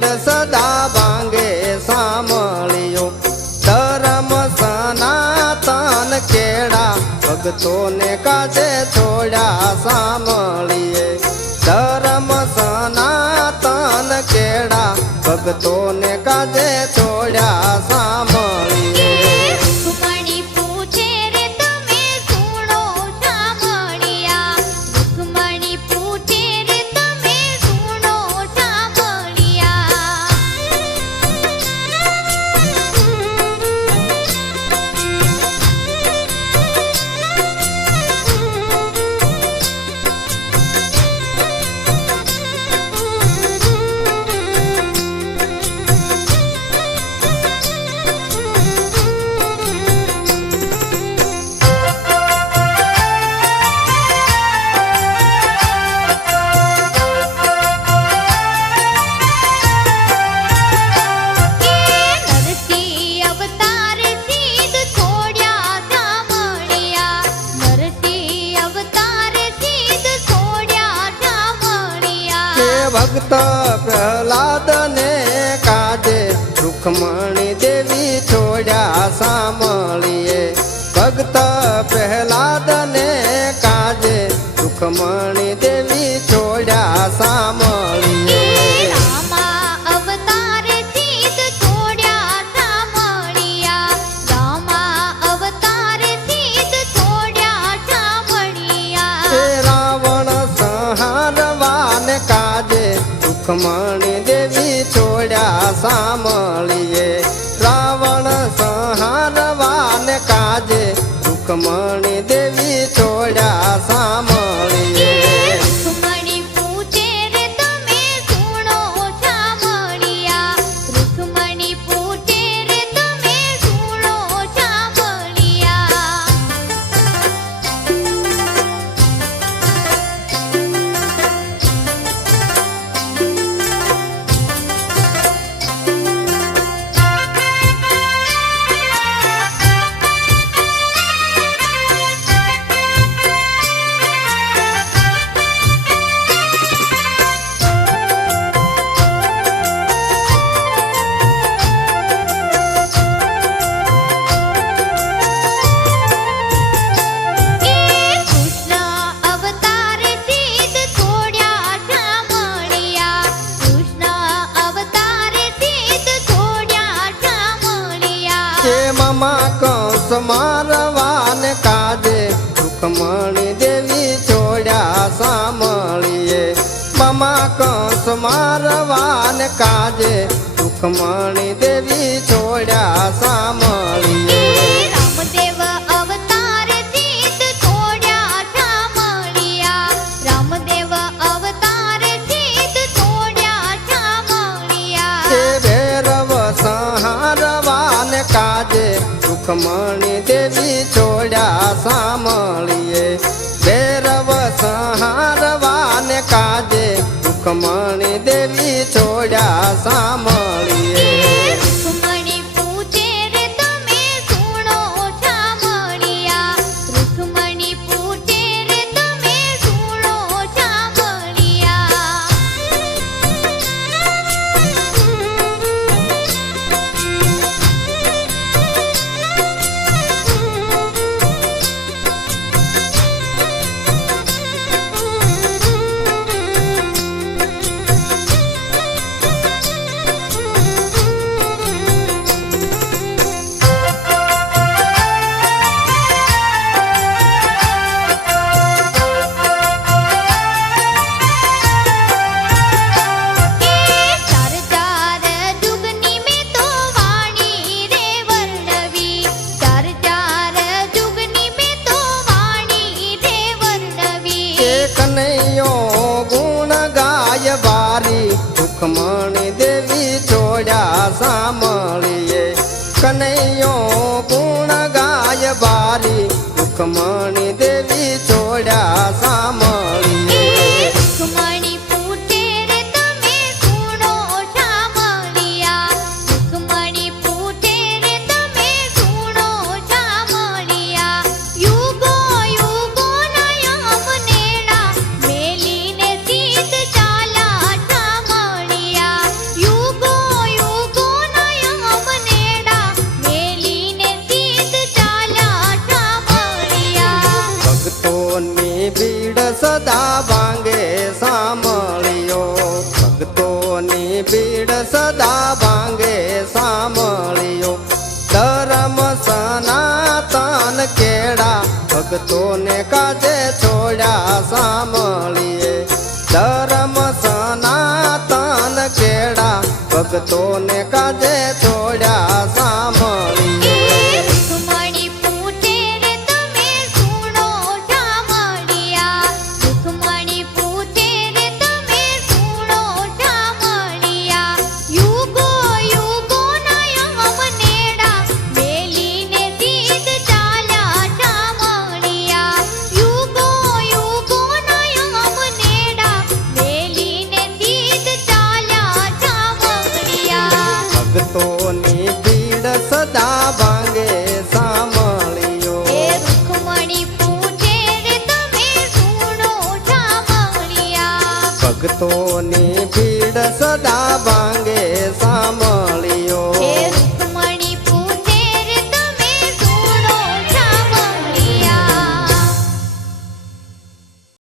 ભીડ સદા ભાંગે સામળિયો ધર્મ સનાતન કેળા ભક્તોને કાજે છોડ્યા સાંભળીએ. ધર્મ સનાતન કેળા ભક્તોને કાજે છોડ્યા સામળીએ ભક્ત પ્રહલાદ ને કાઢે રૂકમણી દેવી છોડ્યા સામળીએ ભક્ત પ્રહલાદ ને કાજે રૂકમણી દેવી છોડ્યા સામળીએ રૂકમણી દેવી છોડ્યા સામળીએ રાવણ સંહારવાને કાજે રૂકમણી મારવાન કાજે રૂકમણી દેવી છોડ્યા સામળીએ મમા કંસ મારવાન કાજે રૂકમણી દેવી છોડ્યા સામળીએ રૂકમણી દેવી છોડ્યા સાંભળીએ. ભૈરવ સહારવાને કાજે રૂકમણી દેવી દેવી સાંભળીએ. કનૈયો ગુણ ગાય બારી રૂકમણી ની પીડ સદા ભાંગે સાંભળ્યો. ધર્મ સનાતન કેળા ભક્તોને કાજે છોડ્યા સાંભળીએ. ધર્મ સનાતન કેળા ભક્તોને કાજે છોડ્યા ભક્તોની ભીડ સદા ભાંગે.